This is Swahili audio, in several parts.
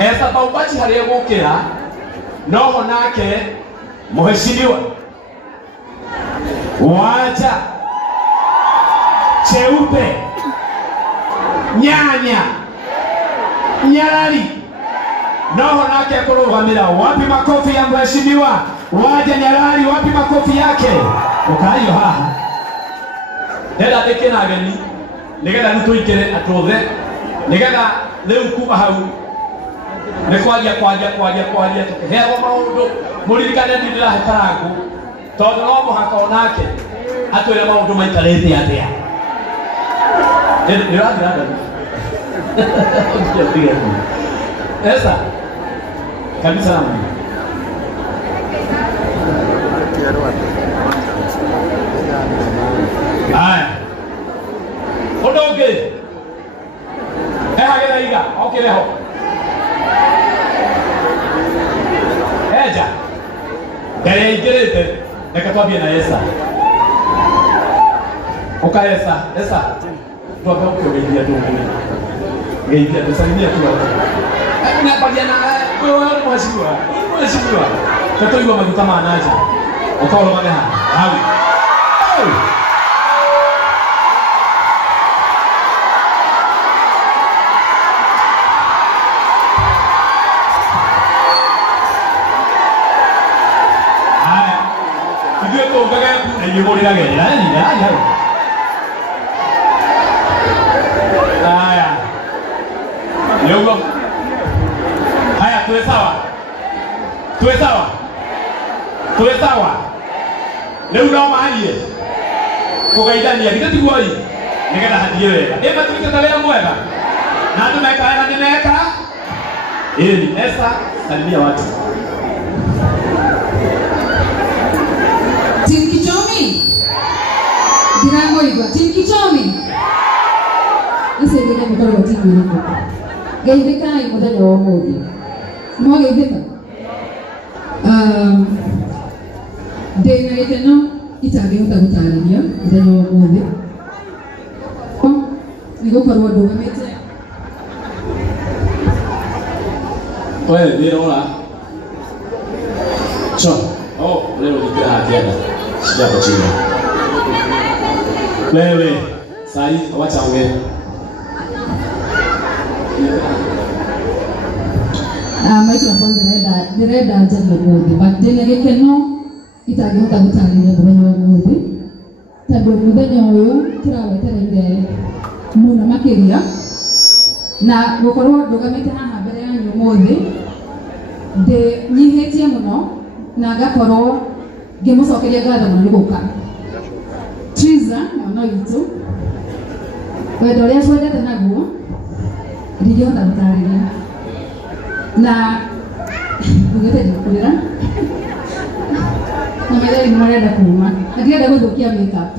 Esa baubachi hali gukira noho nake muheshimiwa wacha cheupe nyanya nyarari noho nake kurugamira. Wapi makofi ya mheshimiwa waja nyarari? Wapi makofi yake? Ukayo haha nenda dekena ageni nigetha nituikire atuthe nigetha riu kuma hau ni kwaria tukiheagwo maundu muririkane ndirahe tarangu tondu no muhaka onake atwire maundu maikarite atia ndirathira esa kabisa namu aya odoge hagera iga okireho eja gare igirete reka twabie na Esa oka Esa twaba ukyogeithia ndunguni geithia tusalimia tu na badiana wewe mwashimwa tatoiwa maguta manaja okaolo mabeha hawi haya tuwe sawa leo no mahali kugaidania gitiguoi nigetha hathie wega ema tukitalea mwega na tumeka ili Esa salimia watu. Tim Kichomi Dirango igwa Tim Kichomi ise ngene mutoro wa timu yako geithika imuthenya wa umuthi no geithika ndina gikeno itangihota gutariria muthenya wa umuthi nigukorwo ndugamite wewe ndirora leo nikira hatiana sijako chini wewe sai wacha ongea microphone direda jambo moja but ndina gikeno itangihota gutariria muthenya wa umuthi tondu muthenya uyu turawetereire muno makiria na gukorwo ndugamite haha mbere yanyu umuthi nyihitie muno na gakorwo ngimucokeria ngatho muno niguka Triza mwana witu wendo uria twendete naguo ndingihota gutariria na ngete kurira na mele ni marenda kuma ndirenda guthukia makeup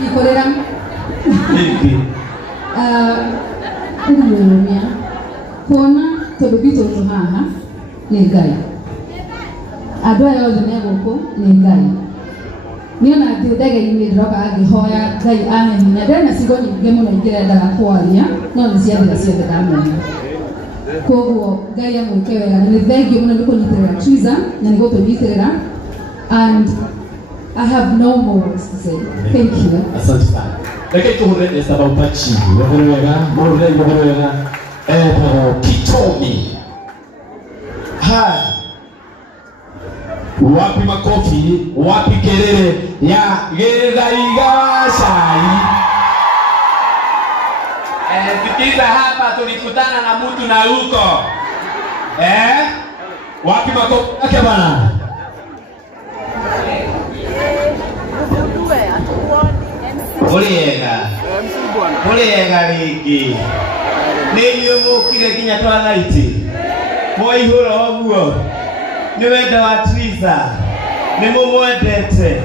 Dikorera kumumia kona tobito tuhaha ni Ngai andu aya othe meguku ni Ngai niona ndege ini ndiroka agihoya Ngai amenya ndena cigo nyingi muno ingirenda kwaria no ni ciathira ciothe ndamenya koguo Ngai amwike wega ni thengi muno nikunyitirira Triza na nigutunyitirira and I have no more words to say. Thank you. Asante sana. Lakini tuhure Esa baubachi wega Kichomi. Hai. Wapi makofi, wapi kelele ya Geraiga Shai. Sikiza hapa tulikutana na mtu na huko. Wapi makofi yake bana? Muliega rigi niyo mukire kinya twalaiti moihuro oguo ni wendo wa Triza ni mumwendete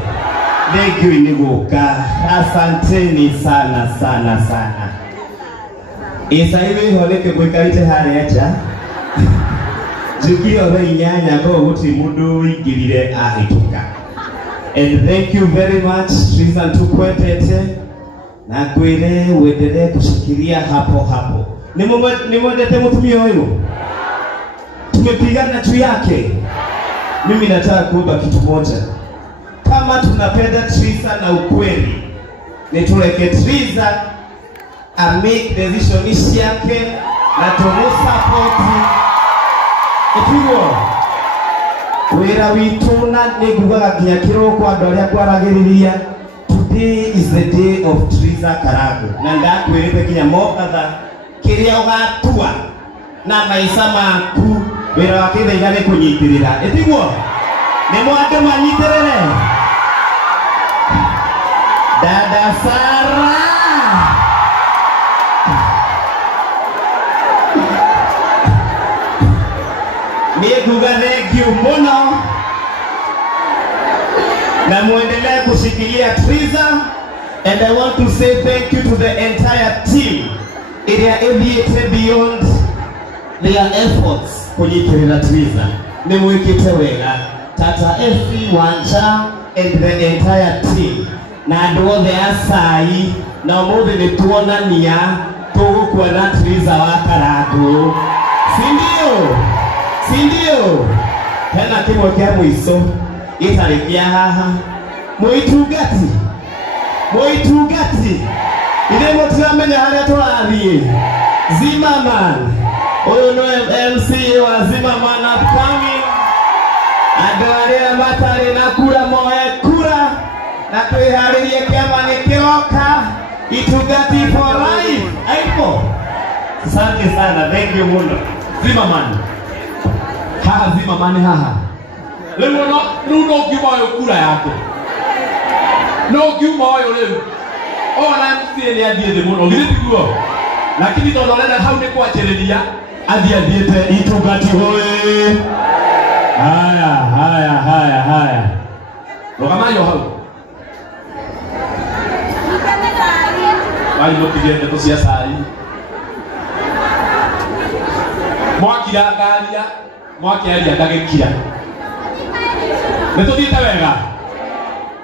Thank you Inigoka. Asanteni sana sana sana. Isa hivi holeke kwikaite hali acha. Jukio wa inyanya kwa uti mudu igirire ahituka. And thank you very much Triza Tukwetete. Na kwele uendelee kushikilia hapo. Nimwendete mtumio huyo. Tumepigana juu yake. Mimi nataka kuomba kitu moja. Kama tunapenda Triza na ukweli, nituleke Triza make decision yake na tumusupport. Etigo wera wituna nigugaga kinya kiroko andu aria kwaragiriria. Today is the day of Triza Karago. Na ndakwirite kinya mokatha kiria ugatua na maisha maku wera wakitha igane kunyitirira. Etigo ni mwande manyitirire. Dada Sara Niguga thank you muno. Na muendelee kushikilia Triza. And I want to say thank you to the entire team. It are aviated beyond their efforts kunyitirira Triza. Nimwikite wega Tata FC Wanja and the entire team. Na andu othe asai na umuthi ni tuonania tugukwona Triza wa Karago. Sindio tena kimwe kia mwiso gitarikia haha muitugati ile mutiramenya haria turathie Zimmerman uyu no MC wa Zimmerman upcoming andu aria matari na kura moe kura na twiharirie kiama nikiroka itugati for life aipo. Asante sana, thank you muno Zimmerman. Haha Zimmerman haha. Leo no kiuma yo kura yako. No kiuma yo leo. Ona msiele adhiete muno githiguo. Lakini tondorenda hau ni kwachereria athiete itugati hoye. Haya. Rogamayo hau. Wali mupigende to siasa hii. Mwakira ngaria mwaki aria ndagikira nituthiite wega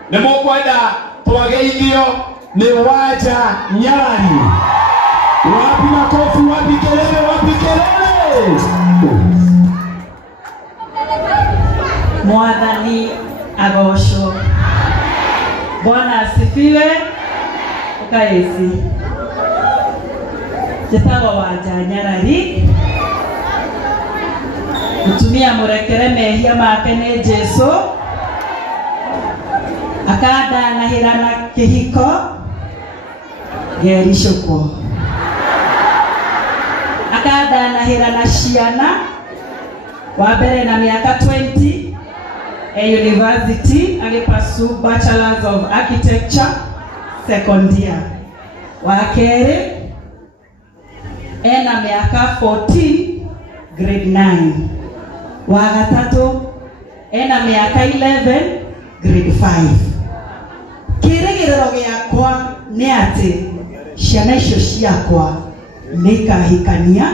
nimukwenda twageithio ni Wanja Nyarari. Wapi makofi, wapi kelele. Mwathani agocwo. Bwana asifiwe. Ukaisi Jetawa Wanja Nyarari. Mutumia murekere mehia make ni Jesu. Akadanahira na kihiko gericukwo. Akadanahira na ciana wa mbere na miaka 20 university agipasu Bachelors of Architecture second year. Wa kere ena miaka 14 grade 9. Wa gatatu ena miaka 11 grade 5. Kirigiriro giakwa ni ati ciana icio ciakwa nikahikania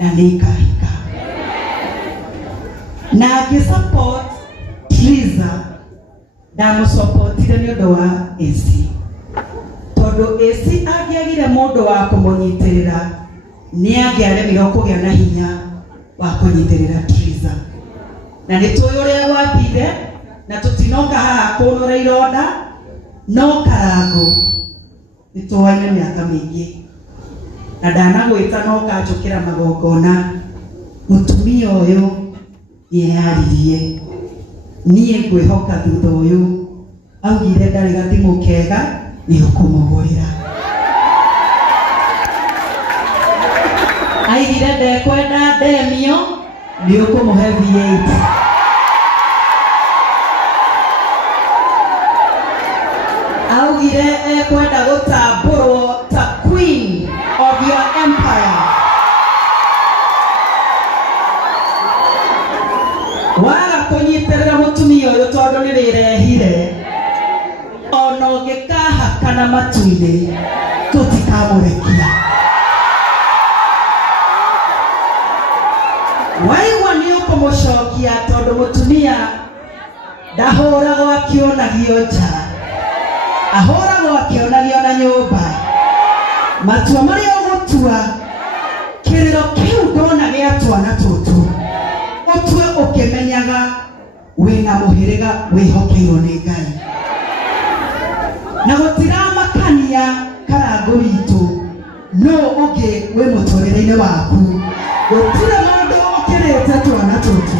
na nikahika. Na support Triza ndamusupport ni undu wa AC. Tondu AC agiagire mundu wa kumunyitirira ni angiaremirwo kugia na hinya wa kunyitirira Triza. Na nituyo ria gwapire na tutinoka haha kunura ironda no Karago nituwaine miaka mingi na ndanagwita no kanjukira magongona. Mutumia uyu yeyaririe nie ngwihoka thutha uyu augire ndari gathimu kega ni ukumugurira. Aigire ndekwenda ndemio ni ukumuhe V8. Augire ekwenda gutamburwo ta queen of your empire. Waga kunyitirira mutumia uyu tondu ni rirehire na matuine tutikamurekia waigua ni ukumucokia tondu mutumia ndahuragwo akionagio nja ahuragwo akionagio na nyumba matua maria ugutua kiriro kiu ndona gia twana tutu utue ukimenyaga wina muhiriga wihokeirwo ni Ngai na gutiramakania karango witu no ungi wi muturire-ini waku gutire mundu ukirite twana tutu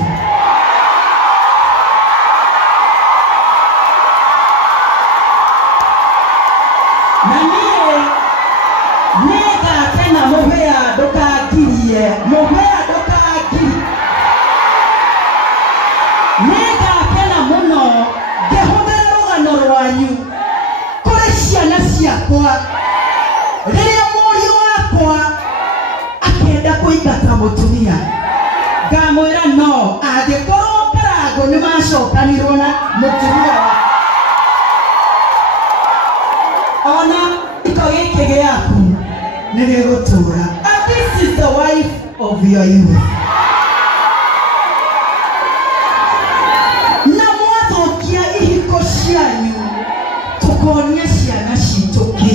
na niĩ nĩngatena mũhĩa ndũkangirie nĩngakena mũno ngĩhũthĩra rũgano rwanyu kũrĩ ciana ciakwa rĩrĩa mũriũ wakwa akenda kũingata mũtumia ngamwĩra no angĩkorwo karango nĩ macokanirwo na mũtumia ona iko gĩkĩ gĩaku nĩ gĩgũtũra. And this is the wife of your youth. Na mwathokia ihiko cianyu tukonia ciana citũ kĩ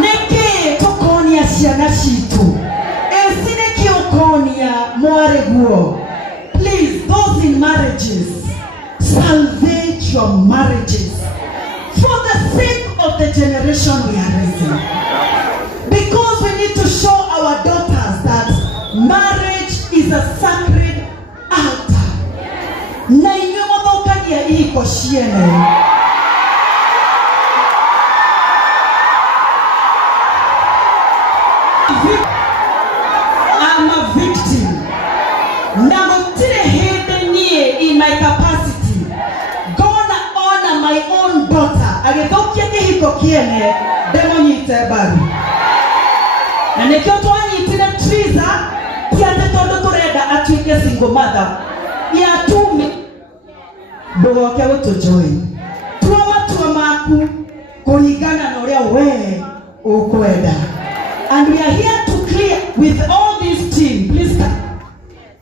nĩkĩ tukonia ciana citũ ĩci nĩkĩ ũkonia mwarĩguo. Please, those in marriages, salvage your marriages for the sake of the generation we are raising. Because we need to show our daughters that marriage is a sacred altar. Na inyuĩ mũthũkagia ihiko ciene. I'm a victim. Now, in my capacity, gonna honor my own daughter. Agithokia kihiko kiene demonyite baru. Na nekio twanyitire Triza tiate tondu turenda atuike single mother. Ya tumi ndugoke gutujoin. Tuwa maku kuringana na uria we ukwenda. And we are here to clear with all this team. Please come.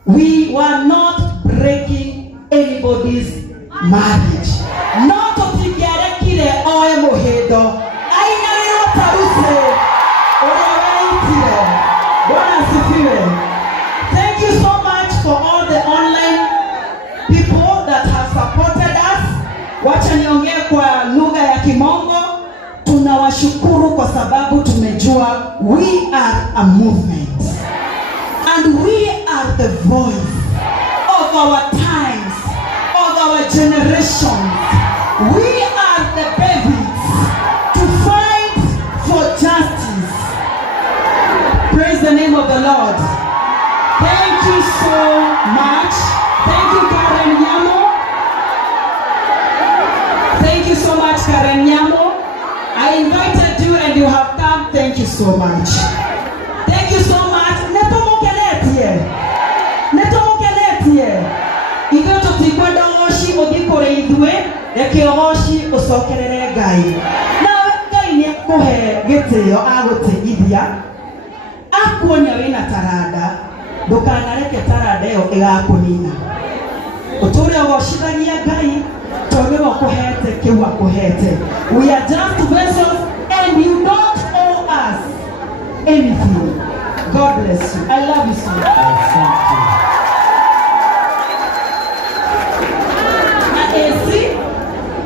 We were not breaking anybody's marriage. Not to think kile oe mohedo. Aina wiro taruse. Orewaitire. Bwana asifiwe. Thank you so much for all the online people that have supported us. Wacha niongee kwa lugha ya Kimongo. Tunawashukuru kwa sababu tumejua we are a movement. And we are the voice of our times, of our generations. We are the babies to fight for justice. Praise the name of the Lord. Thank you so much. Thank you, Karen Nyamo. Thank you so much, Karen Nyamo. I invited you and you have come. Thank you so much. Thank you so much. Ithio tutikwenda goci uthikure ithue reke goci ucokerere Ngai na Ngai ni akuhe gitio agutithia akuonia wina taranda ndukanareke taranda iyo igakunina uture gocithagia Ngai tondu akuhete kiu akuhete. We are just vessels and you don't owe us anything. God bless you. I love you so much. Thank you.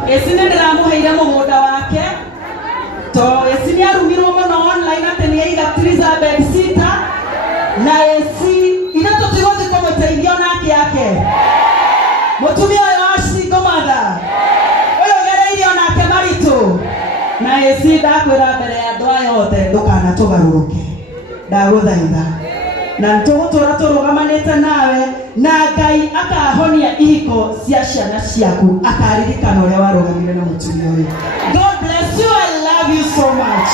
Esi nendera muheire mugunda wake to esi ni arumirwo muno online ati ni aiga Triza bedsitter na esi ina tutigothi kumuteithia nake yake mutumia uyu wa single mother uyu gereirio nake maritu na esi ndakwira mbere ya andu aya othe ndukana tugaruruke ndaguthaitha na ntugutura turugamanite nawe na Ngai akahonia ihiko cia ciana ciaku akaririkana uria warugamire na mutumia uyu. God bless you. I love you so much.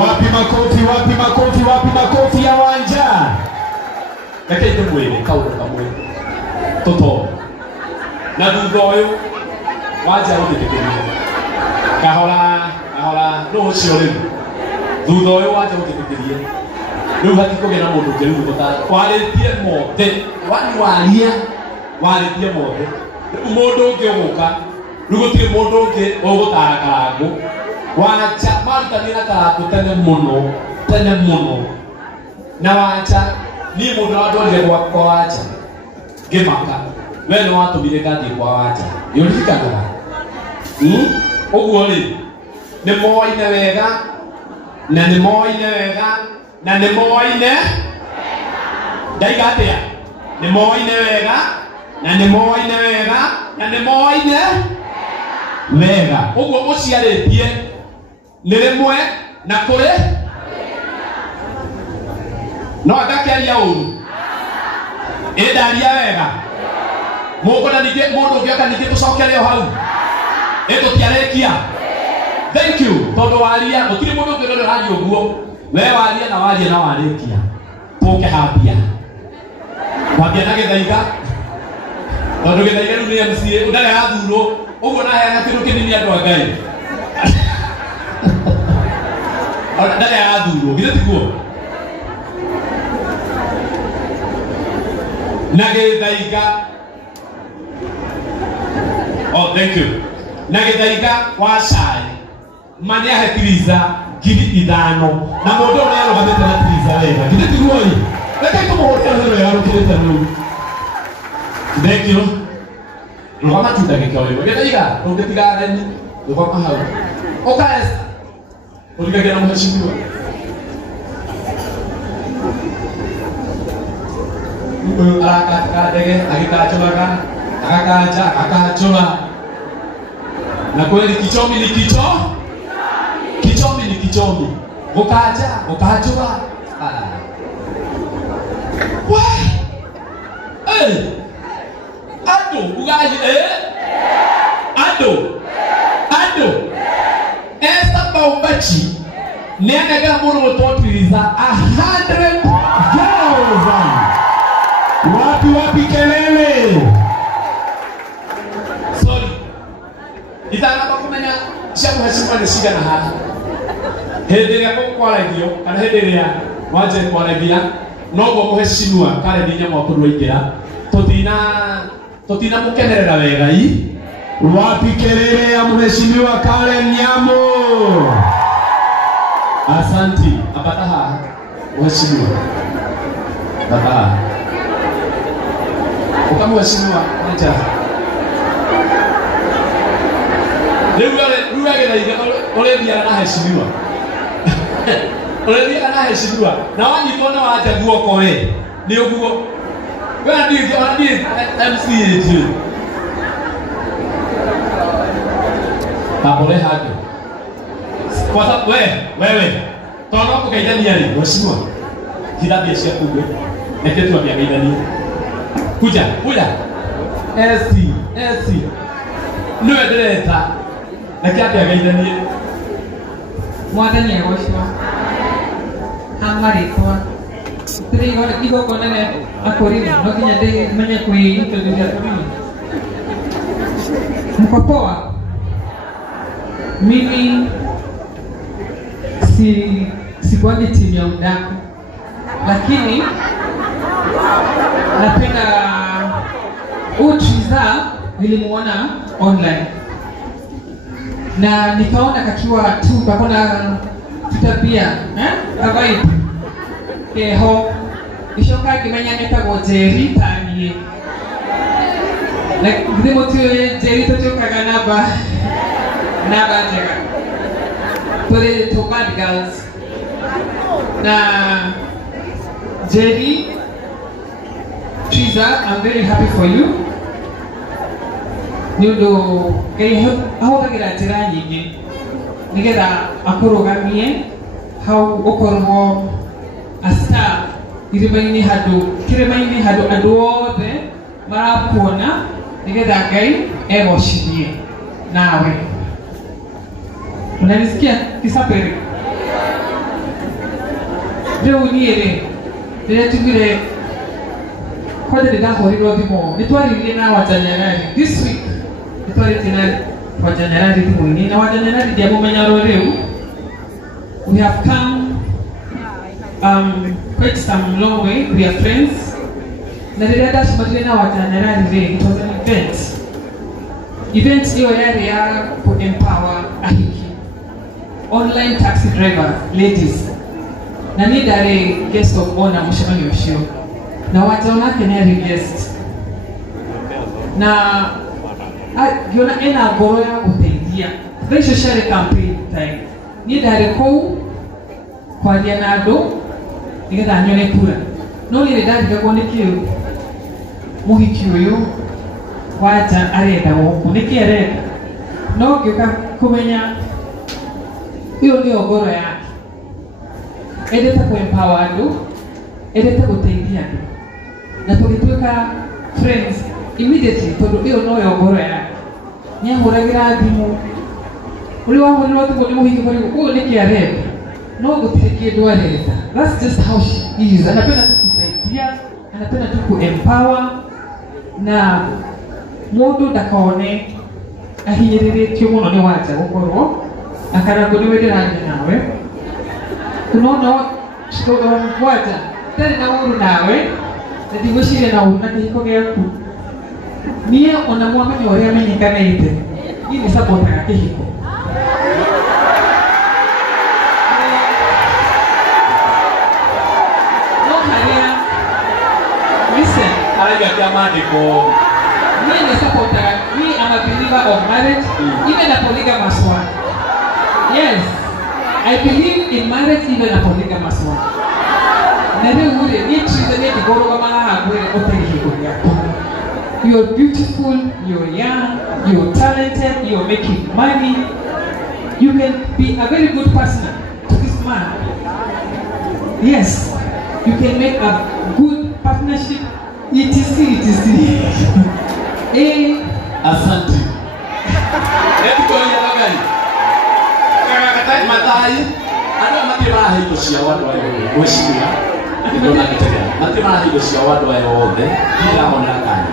Wapi makofi, wapi makofi, wapi makofi ya wanja. reke ndimwire kaundu kamwe tuto na thutha uyu wanja guthikiria kahora no ucio riu thutha uyu wanja guthikiria riu hati kugira na mundu ngeru gutara waritie mothe waritie mothe mundu ungi uguka riu gutiri mundu ungi ugutara karangu wacha marutani na karangu tene muno na wacha ni mundu na ndorire kwa wacha ngimaka we no watumire ngathie kwa wacha yurikanaga uguo ri ni moine wega na ni moine wega na ni moine ndaiga atia ni moine wega na ni moine wega na ni moine wega uguo muciaritie ni rimwe na kuri no agakiaria uru endaria wega muko na nige mundu ngioka nige tucokere hau tutiarekia thank you tondu waria gutiri mundu ngiro rari uguo we waria na warekia tuke hapia wambia na githaiga tondu githaiga riu ni MCA undaga yathuro uguo na hena kindu kinini andu Ngai ndaga yathuro githitiguo na githaiga oh thank you na githaiga wa cai mani ahetiriza ngiri 5 na mundu uria arugamite na tiriza wega githitiguo ri reke tumuhutia wega yarukirite riu thank you rugama tu ndagika uyu githaiga ungitiga reni rugama hau okaes uligagira na mheshimiwa ndege agikacholaga akakaja akachola na kweli kichomi ni kichomi ukaja ukachola ado ugaji ado esta bombachi nenda muru mutotiriza 100,000 wapi kelele sorry itana bakumenya shabu hashima nishiga na hata hederia kwalagio kana hederia waje kwalagia nogo muheshinwa kale ninya mwakurwa igira totina mukenerera wega wapi kelele ya mheshimiwa kale Nyamo asanti apataha mheshimiwa baba ukamheshimiwa acha leo gethaiga uredia na heshimiwa uredia na heshimiwa na wanyitona waja guoko we ni uguo we ndi MC tu abole hake kwa sababu wewe tono kukaidania ni mheshimiwa kidabia cia kubwe neketu abia gaidania kuja SC niwe ndireta na kiatu agaithanie mwathani agocwo hamaritwa tiri igoko nene akorire no kinya ndi menye kuintroduce kamili mko poa mimi sikuagi timu ya udaku lakini napenda Utriza nilimuona online na nikaona kakiwa tu kakona tutabia kawaida keho ishoka kimenya netago Jerry tanie na ndimo tu Jerry tochoka naba jega tole to bad girls na Jerry Triza, I'm very happy for you. Niundo kai ahokagira njira nyingi nigetha akurugamie hau ukorwo a star kirima-ini handu andu othe marakuona nigetha Ngai egocithie nawe. Unanisikia Kisapere? Riu niĩ rĩ rĩrĩa tugire kwa ndio ndahorirwo thimo nitwaririe na Wajanuary this week nitwaririe na Wajanuary thimo-ini na Wajanuary dia mumenya roreu we have come quite some long way. We are friends. Na rĩrĩa ndacemanirie na Wajanuary rĩ, it was an event. Event hiyo yarĩ ya ku-empower ahiki. Online taxi drivers, ladies. Na niĩ ndarĩ guest of honor mũcemanio ũcio. Na Wanja onake nĩarĩ guest. Na ngiona ena ngoro ya gũteithia. Thaa icio ciarĩ campaign time. Niĩ ndarĩ kũu kwaria na andũ nigetha nyone kura no nĩ ndarigagwo nĩ kĩu mũhiki ũyũ Wanja arenda gũkũ nĩkĩ arenda no ngĩũka kũmenya ĩyo nĩyo ngoro yake endete kũ-empower andũ endete gũteithia andũ na tũgĩtuĩka friends immediately tondũ ĩyo noyo ngoro yake nĩahũragĩra thimũ ũrĩ wahũrĩrwo thimũ nĩ mũhiki ũyũ nĩkĩ arenda no gũtirĩ kĩndũ arenda. That's just how she is. Anapenda tu kusaidia, anapenda tu ku-empower na mũndũ ndakone ahinyĩrĩrĩtio mũno nĩ Wanja gũkorwo akarangwo nĩ wenderagia nawe. Unaona Wanja ndarĩ na ũru nawe na ndigwĩciria na ũru na kĩhiko gĩaku. Niĩ ona mwamenya ũrĩa amenyekanĩte niĩ nĩ supportaga kĩhiko. Listen, me and supporter, me I'm a believer of marriage, even a polygamous one. Yes, I believe in marriage, even a polygamous one. You're beautiful, you're young, you're talented, you're making money. You can be a very good partner to this man. Yes, you can make a good partnership. etc. Asante. Hebu tuone gani. Kaka katai matai. Ana matema hiyo cia watu wao. Weshimia. Ndio nakitega. Matema hiyo cia watu wao wote. Bila ona kani.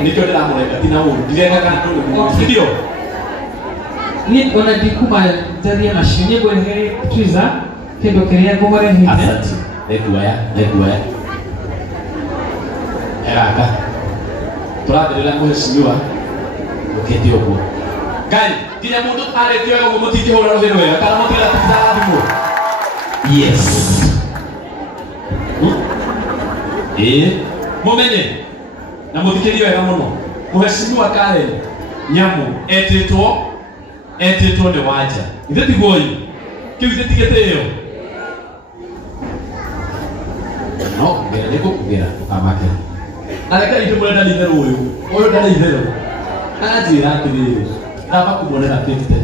Ndio ndio namuleta tina huyu. Ndiye kana ndio. Ndio. Ni ona dikuma jaria mashine kwa heri tuiza kendo keria gomare hivi. Asante. Nekuaya. Eraka. Turathirira kuheshimiwa ukete uguo. Ngai, kinya mundu aretio uguo mutingihura ruthiru wega kana mutira titharathimo. Yes. Mumenye na muthikirie wega muno. Muheshimiwa Karen Nyamu etitwo ni Wanja. Ithe tigoi. Kiu tigiteo. No, ndio kugera amake. Aleka itumuleta litero uyu ndari itero ajira atiri hapa kumwonera kete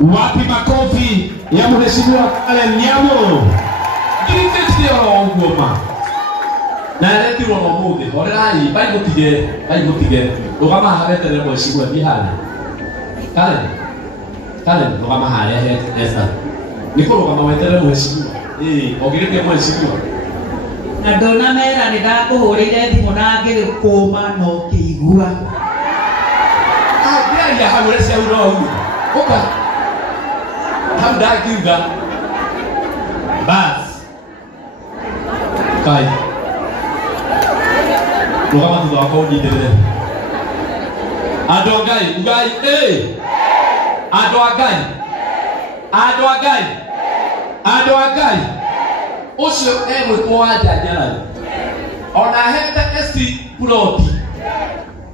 wapi makofi ya mheshimiwa Karen Nyamu kiti ndio ngoma na reti wa mamuthi horai baimutige rugama habete le mheshimiwa bihana Karen rugama haya esa niko rugama wetere mheshimiwa ogirike mheshimiwa na ndona mera nĩ ndakũhũrĩire thimũ na ngĩkũma no kĩigua ya hamure cia uno oka hamda kiuga bas kai rugama tu wako ndidere adogai adogai Ocio egwĩtwo Wanja Nyarari ona hete esi ploti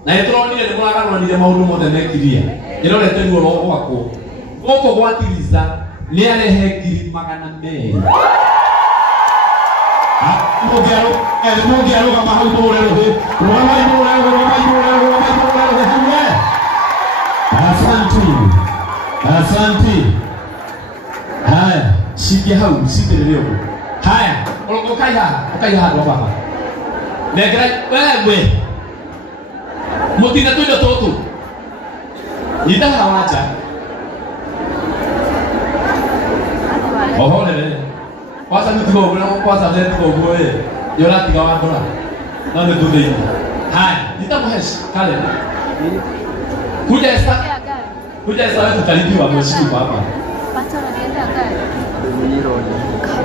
na ĩtũronire nĩ mũragarũranire maũndũ mothe mekiria ĩrorete ruo rwakwo gũkũ gwatiriza nĩ arehe ngiri 200 mũngĩarũgama hau mũũre rũhĩ asante haya shikia hau siterere huko haya ukai hapo baba negra wewe mutina tuido toto ida hawacha ohole kwanza mtu kwa kwanza leo kwa wewe yora tiga wako Na ndio ndio. Haya, nitamhesha kale. Kuja Esther. Kuja Esther tutalipiwa mheshimiwa hapa.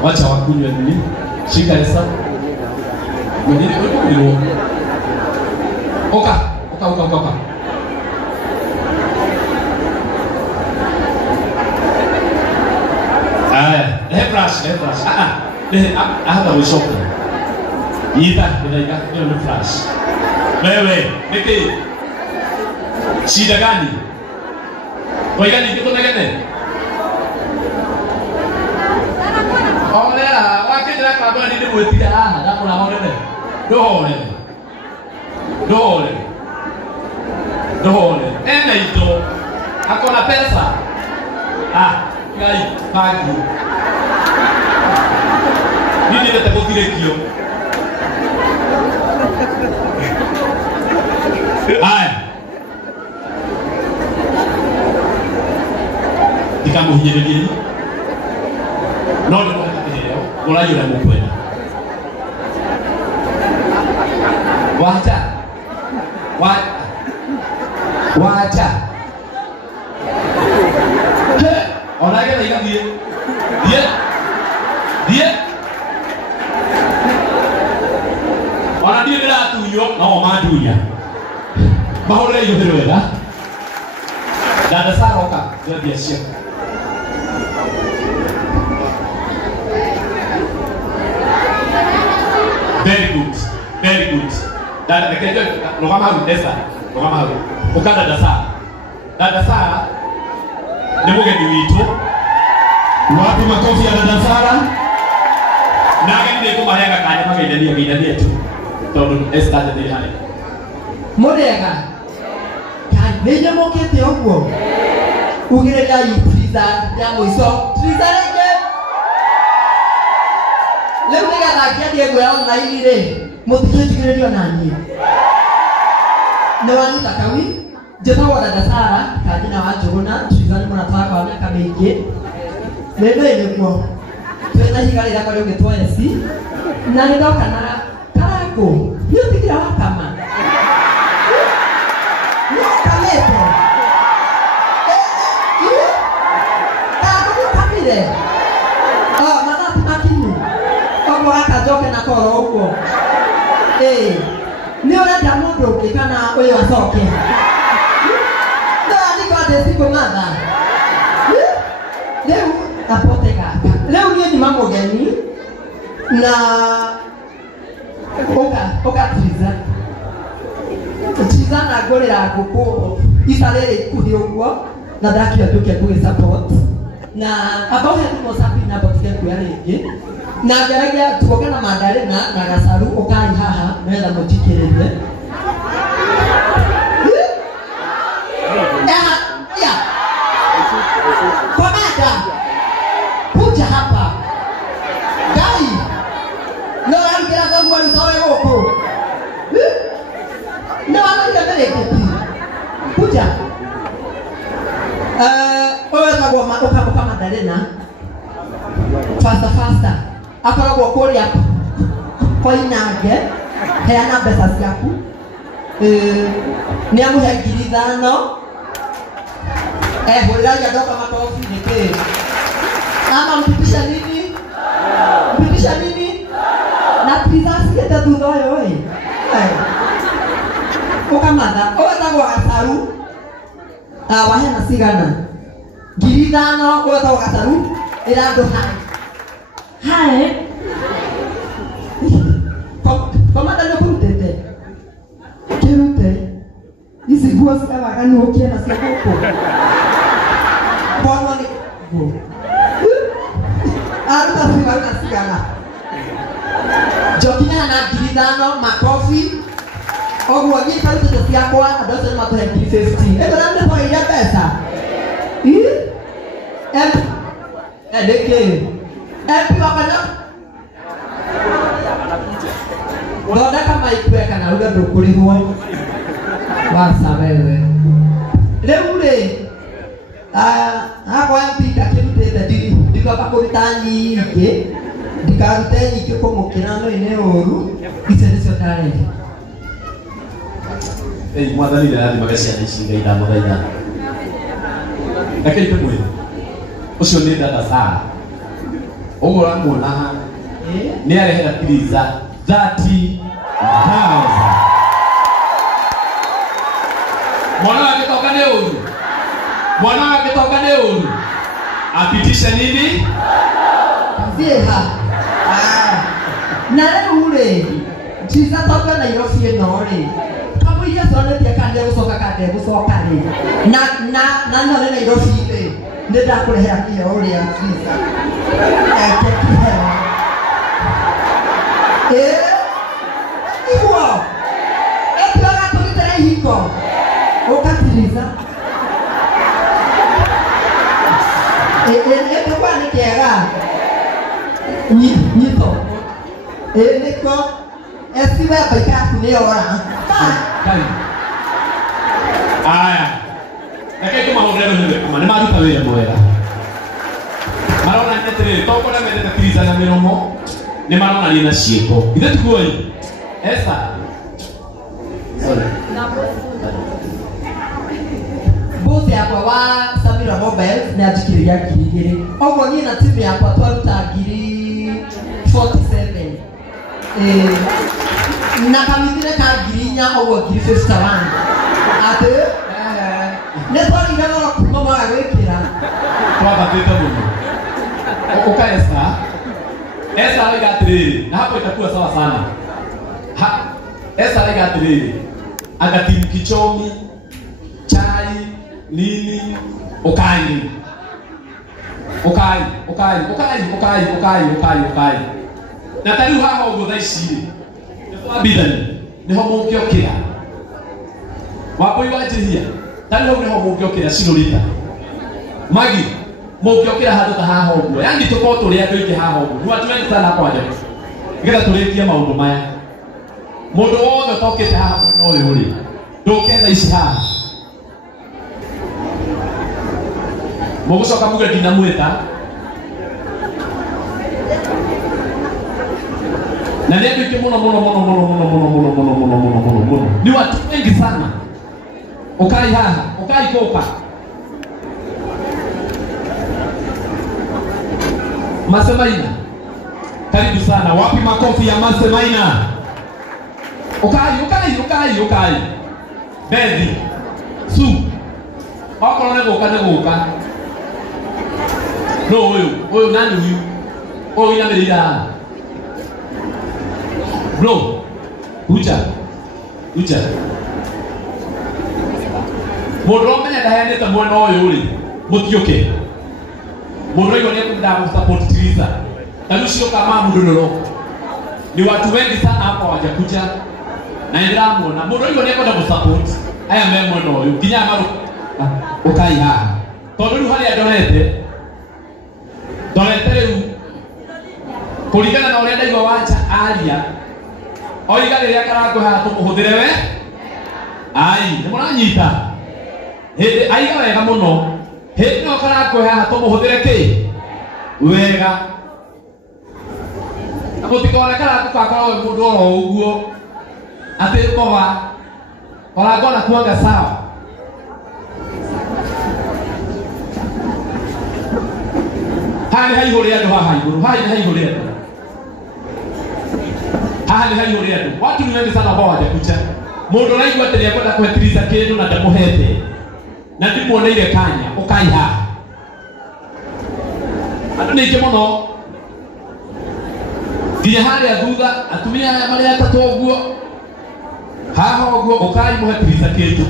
Wacha wakunywe nini? Shika Esther. Nini wewe? Oka. Flash. Hata ushoka. Ita ndio flash. Wewe, niki. Shida gani? Kwa gani kitu na gani? Olera, wakija kwa nini mwetia na kuna olera. Dole. Enda ito. Hakuna pesa. Gai, pagi. Nini ndio takutire kio? Haya. Tikamuhinyiririe. Ndio ndio unajua mkwenda. Wacha. Ona que diga 10. Ona dia dah tuyo, no madunya. Bahole yo hero ya. Dada saroka, dia siap. Very good. Dada kejo, lo kama desa. Ukanda dada Sara ni mugeni wito. Wapi makofi ya dada Sara? Na ngende ko mahega kanya magaidania tu. Tondu Esther ndi hali. Murega. Kanenya mokete ogwo. Ugire ya itriza ya moiso. Triza rege. Leo nega na kia gwe on na ile. Mutiketigererio nani. No anita kawi. Jetawa dada Sara kajina wa Jona Triza ni mwanataka kwa miaka mingi. Lele ilikuwa. Twenda hikalira kwa leo getoya si. Na ndoka na karako. Hiyo tikira wakama. Kamete. Kamile. Manati makini. Ogo akajoke na koro huko. Ni ora jamundo ukikana oyo asoke. Ndio niko adesiku nada. Leo apoteka. Leo ni mama gani? Na oka Triza na gorera guko isarere kudi ogwo na daki atuke ku support na abaho ndi mosapi na botige ku yarenge na garagia tuoga na mandare na gasaru okai haha nenda mutikirire ya komanda kuja hapa gai no aligira zangu alitoe huko no anatembelea kuja wewe sababu ukapoka Madalena fasta akoragwo kuria kwa inange heana pesa ciaku ni amuhe 5,000 hulira ya doka makofi nike ama mpitisha nini na pizza sikete tudoyo wewe ukamanda owetagwo gasaru wahena cigana 5,000 owetagwo gasaru irandu hai komanda nĩ kũrutĩte kĩrute ici nguo ciawaganũkia na cia gũkũ mbono nĩ nguo aruta cigana njokinya na 5,000 makofi ogwo gĩkarutĩte ciakwa andũ acio nĩmatũhe 50 ĩno na nĩtwageire mbeca ndĩkĩ MP wakana thondeka maikwe kana uga ndũkũrĩhwo waca wewe rĩu rĩ hakwa MP ndakĩrutĩte ndikamba kũruta nyingĩ ndikarute nyingĩ kũmũkĩra no-inĩ ũru icio nĩcio ndarenda mwathani nĩ arathima ciana ici Ngai ndamũthaitha. Reke twĩmwĩre ũcio nĩ dada Sara. Ũguo ũramuona haha nĩ arehera Tiriza 30,000. Mwana wake toka nĩ ũru. Mwana wake toka nĩ ũru. Apitisha nini? Vieha. Na rĩu rĩ, Tiriza toka Nairobi ĩno rĩ. Kamũiria conetie kana ndegũcoka kana ndegũcoka rĩ. Na no nĩ Nairobi rĩ. Nĩ ndakũrehera kĩheo ũrĩa Tiriza. Eke kĩheo. Iguo. Etiwaga tũgĩtere ihiko. Ũka Tiriza. Kwa nĩ kĩega. Nyito. Nĩko. Esiwe baika yaku nĩyora. Aya. Reke tũmahũrĩre rũhĩndĩ kuma nĩ maruta wĩra mwega. Marona atĩrĩrĩ to kũrĩa mendete Tiriza na mĩromo nĩ maronania na ciĩko. Ithe tiguoi. Esa. Sorry. Bosi yakwa wa Samira Mobile nĩ ajikĩrĩria 2,000. Oguo niĩ na timu yakwa twaruta 47,000. Na kamithire ka 4,000 oguo 51,000. Atĩ nĩ twarĩire goro kuma mwaga gwĩkĩra. Twabatĩte mũno. Ũka Esa. Esa araiga atĩrĩrĩ na hapo itakuwa sawa sana. Esa araiga atĩrĩrĩ anga timu kichomi chai nini ukai na tariu haha ũguo thaa ici nĩtwambithani nĩho mũngĩokĩra Wambui wanjĩhia tariu hau nĩho mũngĩokĩra Shirorita Magi mũngĩokĩra handũ ta haha ũguo yani tũkorwo tũrĩ andũ aingĩ haha ũguo nĩ watu wengi sana kwanja nĩgetha tũrĩkie maũndũ maya mũndũ wothe ũtokĩte haha mwena ũyũ rĩ ndũke thaa ici haha mũgũcoka muge nginya mwĩta na nĩ andũ aingĩ mũno nĩ watu wengi sana. Ukai haha ukai koka Masemaina karibu sana. Wapi makofi ya Masemaina? Ukai Bendi Su okorwo nĩ gũka no ũyũ nani ũyũ inamĩrĩire haha bro ucha mũndũ ũmenya ndaheanĩte mwena ũyũ rĩ mũtiũke mũndũ ũyũ nĩ kũndaga support Tiriza na rĩu kama mũndũ ni watu wengi sana hapa wajakuja na ndĩramuona mũndũ ũyũ nĩ kwenda support aya me mwena ũyũ nginya maru ukai haha tondũ rĩu harĩa ndorete rĩu kũringana na ũrĩa ndaigua Wanja aria oiga rĩrĩa karangũ haha tũmũhũthĩre we nĩ mũranyita hĩndĩ aiga wega mũno hĩndĩ ĩyo karangũ haha tũmũhũthĩre kĩ wega na mũtikone karangũ gakorwo we mũndũ oro ũguo atĩ koga karangũ na kuanga sawa. Haha nĩ haihũrĩ andũ haha igũrũ haha nĩ haihũrĩ andũ watu ni wengi sana ambao hawajakuja. Mũndũ ũraigua atĩ nĩekwenda kũhe Tiriza kĩndũ na ndamũhete na ndĩmuoneire kanya ũkai haha andũ nĩ aingĩ mũno nginya harĩa thutha atumia aya marĩ atatũ ũguo haha ũguo ũkai mũhe Tiriza kĩndũ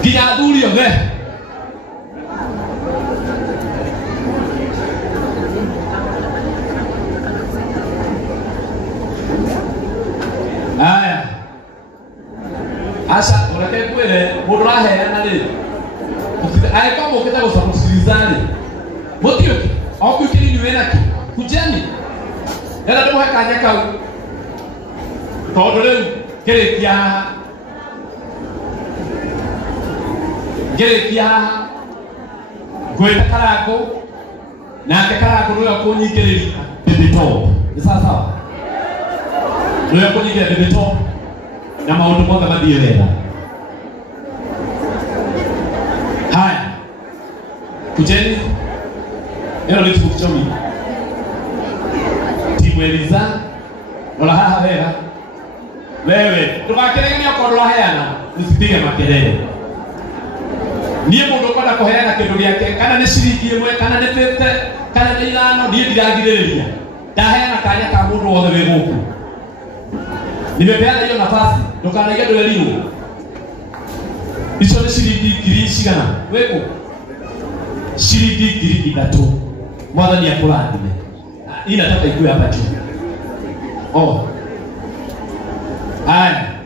nginya athuri othe. Aya asa ureke kwere mũndũ raheana rĩ aĩka mũkĩte gũcakũciriza-rĩ mũtiũke okũikĩrini wĩna kĩ kujeni enda ndĩmũhe kanya kau tondũ rĩu ngĩrĩkia haha ngwĩte karangũ nake karangũ nĩwe kũnyingĩrĩria ndĩndĩto nĩ sawa Ndio yako ni ndio na maundu mothe mathie wega. Haya. Kujeni. Eno ni tukuchomi. Timu Eliza. Wala haha wega. Wewe, tukakelele kwa dola hayana, usipige makelele. Niye mundu kwenda kuheana kindu giake, kana ni ciringi imwe, kana ni 50, kana ni 5, niye ndiragirĩrĩria. Ndaheana kanya ka mundu wothe wĩ gũkũ. Nimepeana hiyo nafasi, ndukanaige ndũrĩrirwo. Icio nĩ ciringi 1000 cigana, wĩkũ? Ciringi 3000. Mwathani akũrathime. Inataka ikue hapa juu. Oh. Haya.